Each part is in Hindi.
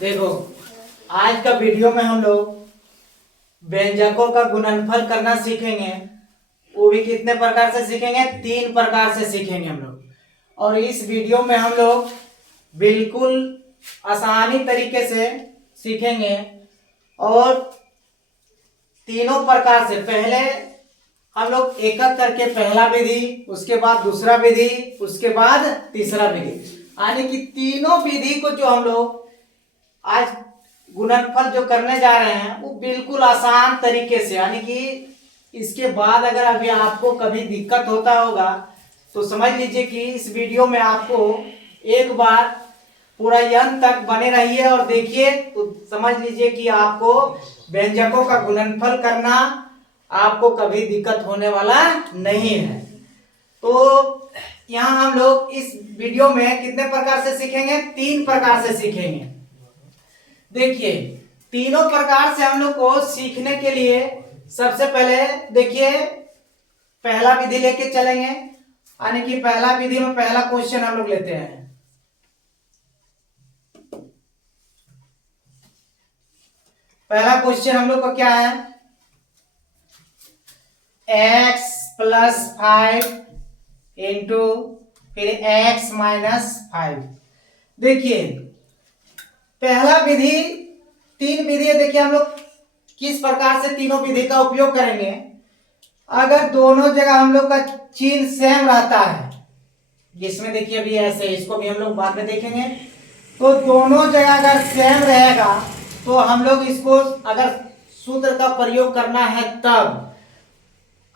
देखो, आज का वीडियो में हम लोग व्यंजकों का गुणनफल करना सीखेंगे। वो भी कितने प्रकार से सीखेंगे? 3 प्रकार से सीखेंगे हम लोग। और इस वीडियो में हम लोग बिल्कुल आसानी तरीके से सीखेंगे। और तीनों प्रकार से पहले हम लोग एक एक करके पहला विधि, उसके बाद दूसरा विधि, उसके बाद तीसरा विधि, यानी कि तीनों विधि को जो हम लोग आज गुणनफल जो करने जा रहे हैं वो बिल्कुल आसान तरीके से, यानी कि इसके बाद अगर अभी आपको कभी दिक्कत होता होगा तो समझ लीजिए कि इस वीडियो में आपको एक बार पूरा अंत तक बने रहिए और देखिए तो समझ लीजिए कि आपको व्यंजकों का गुणनफल करना आपको कभी दिक्कत होने वाला नहीं है। तो यहाँ हम लोग इस वीडियो में कितने प्रकार से सीखेंगे? 3 प्रकार से सीखेंगे। देखिए, तीनों प्रकार से हम लोग को सीखने के लिए सबसे पहले देखिए पहला विधि लेके चलेंगे, यानी कि पहला विधि में पहला क्वेश्चन हम लोग लेते हैं। पहला क्वेश्चन हम लोग का क्या है? x प्लस 5 इंटू फिर x माइनस 5। देखिए पहला विधि, 3 विधि है। देखिए हम लोग किस प्रकार से तीनों विधि का उपयोग करेंगे। अगर दोनों जगह हम लोग का चिन्ह सेम रहता है, जिसमें देखिए अभी ऐसे, इसको भी हम लोग बाद में देखेंगे, तो दोनों जगह अगर सेम रहेगा तो हम लोग इसको अगर सूत्र का प्रयोग करना है तब,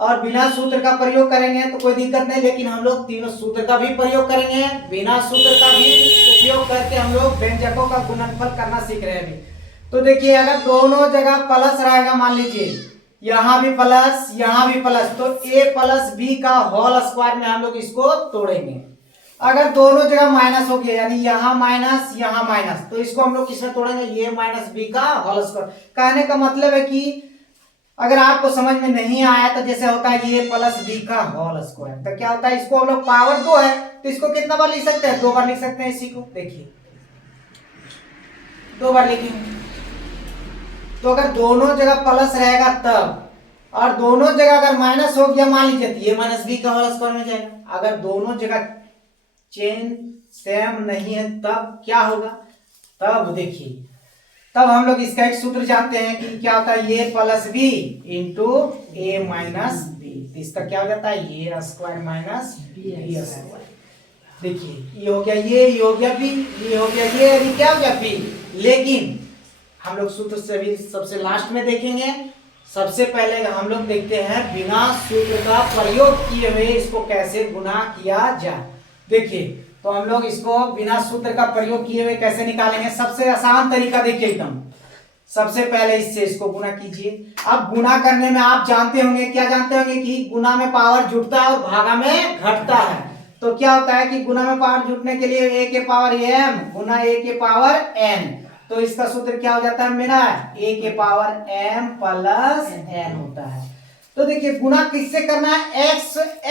और बिना सूत्र का प्रयोग करेंगे तो कोई दिक्कत नहीं, लेकिन हम लोग तीनों सूत्र का भी प्रयोग करेंगे, बिना सूत्र का भी उपयोग करके हम लोग व्यंजकों का गुणनफल करना सीख रहे हैं अभी। तो देखिए अगर दोनों जगह प्लस रहेगा, मान लीजिए यहां भी प्लस यहां भी प्लस, तो a प्लस बी का होल स्क्वायर में हम लोग इसको तोड़ेंगे। अगर दोनों जगह माइनस हो गया, यानी यहां माइनस, तो इसको हम लोग किसमें तोड़ेंगे? ये माइनस बी का होल स्क्वायर। कहने का मतलब है कि अगर आपको समझ में नहीं आया तो जैसे होता है ये प्लस बी का होल स्क्वायर, तो क्या होता है, इसको हम लोग पावर 2 है तो इसको कितना बार लिख सकते हैं? 2 बार लिख सकते हैं इसी को। देखिए 2 बार लिखेंगे। तो अगर दोनों जगह प्लस रहेगा तब, और दोनों जगह अगर माइनस हो गया मान लीजिए, तो ये माइनस बी का होल स्क्वायर में जाएगा। अगर दोनों जगह चेन सेम नहीं है तब क्या होगा? तब देखिए, तब हम लोग इसका एक सूत्र जानते हैं कि क्या होता है, ये प्लस बी इंटू ए माइनस बी, इसका क्या हो जाता है? ये स्क्वायर माइनस बी स्क्वायर। देखिए ये हो गया, ये हो गया बी, ये हो गया, ये क्या हो गया बी। लेकिन हम लोग सूत्र से भी सबसे लास्ट में देखेंगे। सबसे पहले हम लोग देखते हैं बिना सूत्र का प्रयोग किए हुए इसको कैसे गुणा किया जाए। देखिए तो हम लोग इसको बिना सूत्र का प्रयोग किए हुए कैसे निकालेंगे? सबसे आसान तरीका देखिए एकदम, सबसे पहले इससे इसको गुणा कीजिए। अब गुणा करने में आप जानते होंगे, क्या जानते होंगे कि गुणा में पावर जुटता है और भागा में घटता है। तो क्या होता है कि गुणा में पावर जुटने के लिए a के पावर m गुना a के पावर n, तो इसका सूत्र क्या हो जाता है मेरा? a के पावर m प्लस n होता है। तो देखिए गुणा किससे करना है?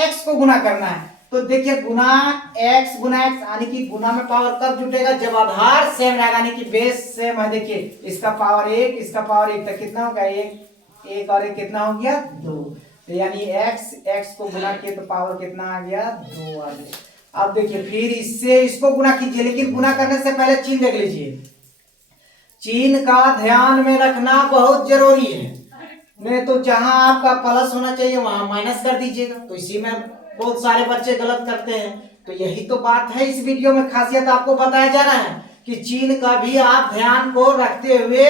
x को गुणा करना है। तो देखिए गुना x यानी कि गुना में पावर कब जुटेगा? जब आधार सेम रहेगा, यानी कि बेस सेम है। देखिए इसका पावर 1, इसका पावर 1, तो कितना होगा? 1 और 1 कितना हो गया? 2। तो यानी x को गुना किए तो पावर कितना आ गया? 2 आ गया। अब देखिए फिर इससे इसको गुना कीजिए, लेकिन गुना करने से पहले चिन्ह देख लीजिए। चिन्ह का ध्यान में रखना बहुत जरूरी है, नहीं तो जहां आपका प्लस होना चाहिए वहां माइनस कर दीजिएगा। तो इसी में बहुत सारे बच्चे गलत करते हैं। तो यही तो बात है इस वीडियो में, खासियत आपको बताया जा रहा है कि चिन्ह का भी आप ध्यान को रखते हुए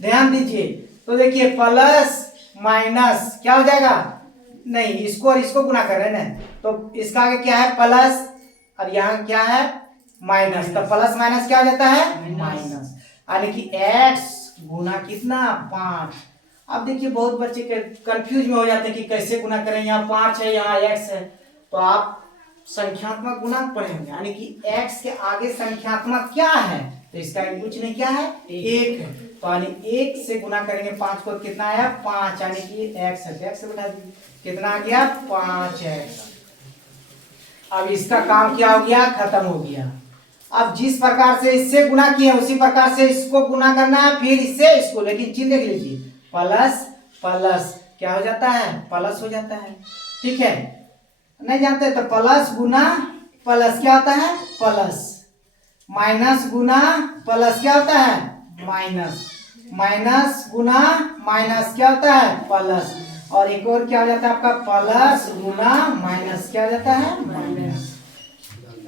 ध्यान दीजिए। तो देखिए प्लस माइनस क्या हो जाएगा? नहीं, इसको और इसको गुना कर रहे हैं ना, तो इसका आगे क्या है? प्लस, और यहाँ क्या है? माइनस। तो प्लस माइनस क्या हो जाता है? माइनस। यानी कि x गुना कितना? 5। अब देखिए बहुत बच्चे कंफ्यूज में हो जाते हैं कि कैसे गुना करें, यहाँ 5 है यहाँ x है, तो आप संख्यात्मक गुणा पढ़ेंगे, यानी कि x के आगे संख्यात्मक क्या है? तो इसका कुछ नहीं, क्या है? 1 है। तो यानी 1 से गुणा करेंगे 5 को, कितना आया? 5, यानी कि x है, x से बैठा दीजिए, कितना आ गया? 5x। अब इसका काम क्या हो गया? खत्म हो गया। अब जिस प्रकार से इससे गुना किए उसी प्रकार से इसको गुना करना है, फिर इससे इसको, लेकिन चिन्ह देख लीजिए, प्लस प्लस क्या हो जाता है, प्लस हो जाता है। ठीक है, नहीं जानते तो प्लस गुना प्लस क्या होता है, प्लस, माइनस गुना प्लस क्या होता है, माइनस, माइनस गुना माइनस क्या होता है, प्लस, और एक और क्या हो जाता है आपका, प्लस गुना माइनस क्या हो जाता है, माइनस।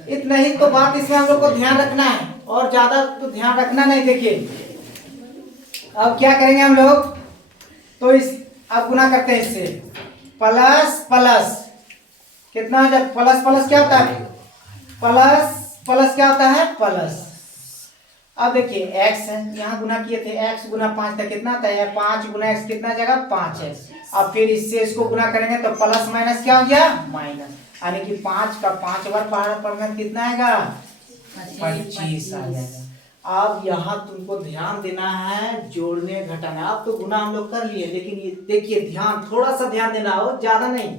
इतना ही तो बात इसमें हम लोग को ध्यान रखना है, और ज्यादा तो ध्यान रखना नहीं। देखिए अब क्या करेंगे हम लोग, तो इस अब गुना करते हैं इससे, प्लस प्लस कितना हो जाता, प्लस प्लस क्या होता है, प्लस प्लस क्या होता है, प्लस। अब देखिए x है, यहाँ गुना किए थे, x गुना 5 था, कितना था, 5 गुना x कितना जगह 5 है। अब फिर इससे इसको गुना करेंगे तो प्लस माइनस क्या हो गया, माइनस, यानी कि 5 का 5 बार पढ़ना कितना आएगा, 25 आ जाएगा। अब यहाँ तुमको ध्यान देना है, जोड़ने घटाना। अब तो गुना हम लोग कर लिए, लेकिन ये देखिए ध्यान, थोड़ा सा ध्यान देना हो, ज्यादा नहीं।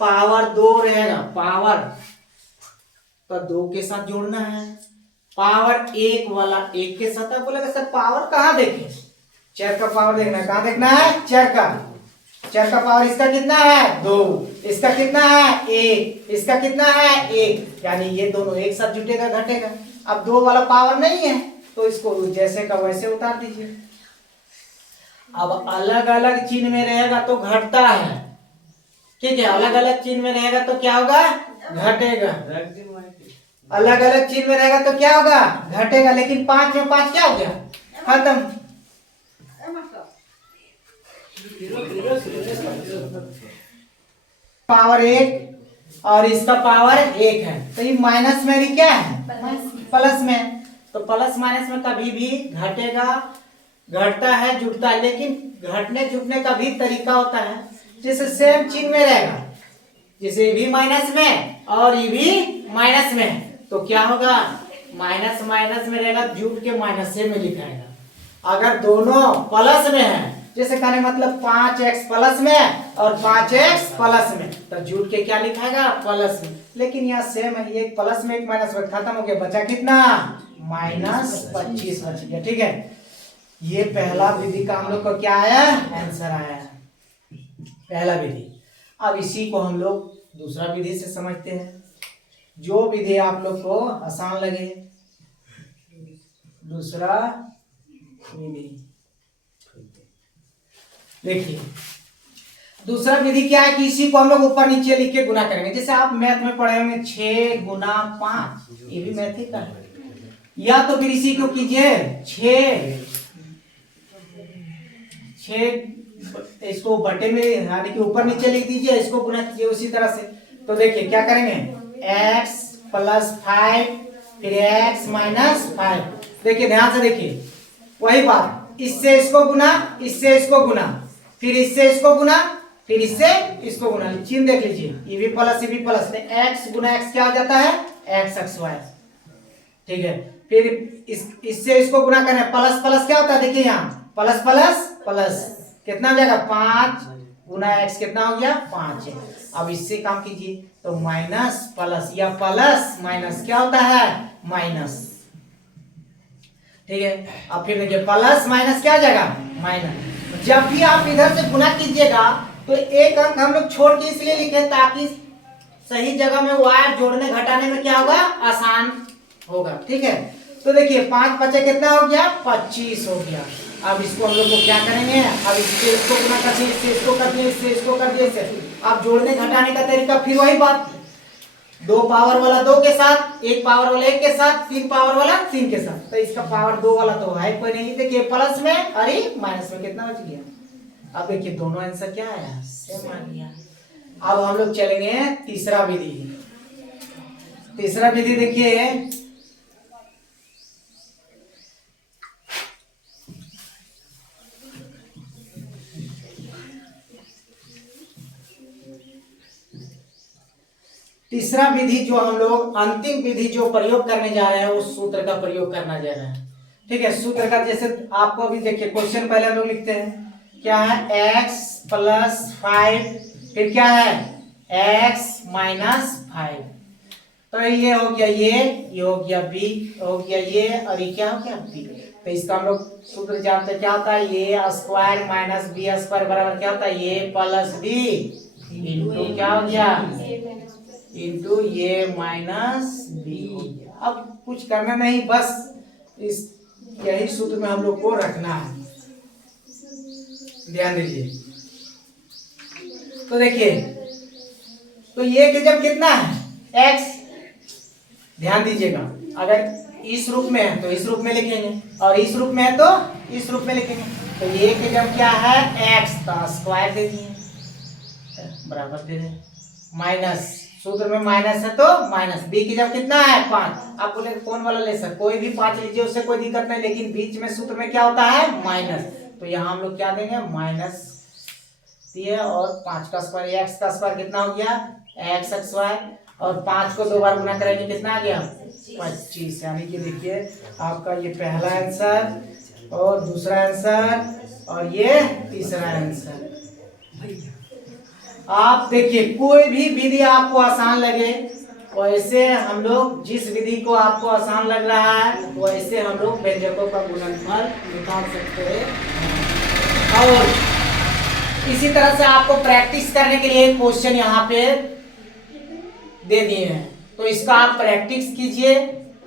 पावर 2 रहेगा, पावर तो 2 के साथ जोड़ना है, पावर 1 वाला 1 के साथ। आप बोलेगा सर पावर कहाँ देखें, चर का पावर देखना है, कहाँ देखना है, चर का, चर का पावर इसका कितना है 2, इसका कितना है 1, इसका कितना है 1, यानी ये दोनों एक साथ जुटेगा घटेगा। अब 2 वाला पावर नहीं है तो इसको जैसे का वैसे उतार दीजिए। अब अलग अलग चिन्ह में रहेगा तो घटता है, ठीक है, अलग अलग चिन्ह में रहेगा तो क्या होगा, घटेगा, अलग अलग चिन्ह में रहेगा तो क्या होगा, घटेगा। लेकिन 5 में 5 क्या हो गया, खत्म। पावर 1 और इसका पावर 1 है, तो ये माइनस में भी क्या है, प्लस में। तो प्लस माइनस में कभी भी घटेगा, घटता है, जुटता है, लेकिन घटने जुटने का भी तरीका होता है। जैसे सेम चिन्ह में रहेगा, जैसे भी माइनस में और ये भी माइनस में, तो क्या होगा, माइनस माइनस में रहेगा, जुट के माइनस से में लिखाएगा। अगर दोनों प्लस में है, जैसे कहने मतलब 5x प्लस में और 5x प्लस में, तो जुट के क्या लिखाएगा, प्लस में। लेकिन यहाँ सेम है, एक प्लस में एक माइनस में, खत्म हो गया, बचा कितना, -25 बच गया। ठीक है, ये पहला विधि का हम लोग को क्या आया, आंसर आया, पहला विधि। अब इसी को हम लोग दूसरा विधि से समझते हैं, जो विधि आप लोग को आसान लगे। दूसरा विधि देखिए, दूसरा विधि क्या है कि इसी को हम लोग ऊपर नीचे लिख के गुना करेंगे। जैसे आप मैथ में पढ़े होंगे 6 गुना 5, ये भी मैथ ही का है। या तो फिर इसी को कीजिए 6 इसको बटे में यानी कि ऊपर नीचे लिख दीजिए, इसको गुना कीजिए उसी तरह से। तो देखिए क्या करेंगे, x प्लस 5 फिर x माइनस 5। देखिए ध्यान से देखिए, वही बात, इससे इसको गुना, इससे इसको गुना, फिर इससे इसको गुना, फिर इससे इसको गुना। चिन्ह देख लीजिए, ये भी प्लस ये भी प्लस, x गुना x क्या हो जाता है, x y। ठीक है, फिर इससे इसको गुना करना है, प्लस प्लस क्या होता है, देखिए यहाँ प्लस प्लस प्लस कितना हो जाएगा, 5 गुना x कितना हो गया, 5 है। अब इससे काम कीजिए तो माइनस प्लस या प्लस माइनस क्या होता है, माइनस। ठीक है, अब फिर देखिए प्लस माइनस क्या हो जाएगा, माइनस। जब भी आप इधर से गुना कीजिएगा तो एक अंक हम लोग छोड़ के इसलिए लिखे ताकि सही जगह में वायर जोड़ने घटाने में क्या होगा, आसान होगा। ठीक है, तो देखिए 5 बचे कितना हो गया, 25 हो गया। अब इसको हम लोग को क्या करेंगे, अब इससे इसको गुना कर दिए, इससे इसको कर दिए, इससे इसको कर दिए, इससे। अब जोड़ने घटाने का तरीका फिर वही बात, 2 पावर वाला 2 के साथ, 1 पावर वाला 1 के साथ, 3 पावर वाला 3 के साथ। तो इसका पावर 2 वाला तो है कोई नहीं, देखिए प्लस में अरे माइनस में कितना बच गया। अब देखिए दोनों आंसर क्या आया, सेम आ गया। अब हम लोग चलेंगे तीसरा विधि। तीसरा विधि देखिए, तीसरा विधि जो हम लोग अंतिम विधि जो प्रयोग करने जा रहे हैं उस सूत्र का प्रयोग करना जा रहा है। ठीक है, सूत्र का जैसे आपको अभी देखिए क्वेश्चन पहले हम लोग लिखते हैं, क्या है, x प्लस 5 फिर क्या है, x माइनस 5। तो ये हो गया, ये हो गया बी, हो गया ये, और ये क्या हो गया बी। तो इसका हम लोग सूत्र जानते हैं, क्या होता है, ए स्क्वायर माइनस बी स्क्वायर बराबर क्या होता है, ए प्लस बी इंटू क्या हो गया, इंटू ए माइनस बी हो गया। अब कुछ करना नहीं, बस इस यही सूत्र में हम लोग को रखना है, ध्यान दीजिए। तो देखिए, तो ये के जब कितना है x, ध्यान दीजिएगा, अगर इस रूप में है तो इस रूप में लिखेंगे, और इस रूप में है तो इस रूप में लिखेंगे। तो ये के जब क्या है x, तो स्क्वायर दे दिए बराबर दे दें, माइनस, सूत्र में माइनस है तो माइनस, बी की जब कितना है 5, आप बोले कौन वाला ले सकते, कोई भी 5 लीजिए, उससे कोई दिक्कत नहीं, लेकिन बीच में सूत्र में क्या होता है माइनस। तो यहाँ हम लोग क्या देंगे, माइनस दिए, और 5 का स्क्वायर, एक्स का स्क्वायर कितना हो गया एक्स स्क्वायर, और 5 को 2 बार गुना करेंगे कितना आ गया 25। यानी कि देखिए आपका ये पहला आंसर, और दूसरा आंसर, और ये तीसरा आंसर। आप देखिए, कोई भी विधि आपको आसान लगे, वैसे हम लोग जिस विधि को आपको आसान लग रहा है वैसे हम लोग व्यंजकों का गुणनफल निकाल सकते हैं। और इसी तरह से आपको प्रैक्टिस करने के लिए क्वेश्चन यहाँ पे दे दिए हैं, तो इसका आप प्रैक्टिस कीजिए,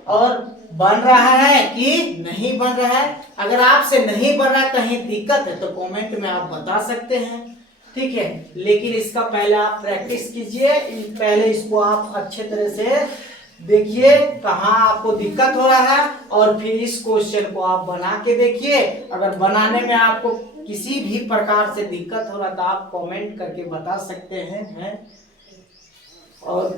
और बन रहा है कि नहीं बन रहा है। अगर आपसे नहीं बन रहा, कहीं दिक्कत है तो कमेंट में आप बता सकते हैं, ठीक है। लेकिन इसका पहले आप प्रैक्टिस कीजिए, पहले इसको आप अच्छे तरह से देखिए कहाँ आपको दिक्कत हो रहा है, और फिर इस क्वेश्चन को आप बना के देखिए। अगर बनाने में आपको किसी भी प्रकार से दिक्कत हो रहा तो आप कमेंट करके बता सकते हैं। और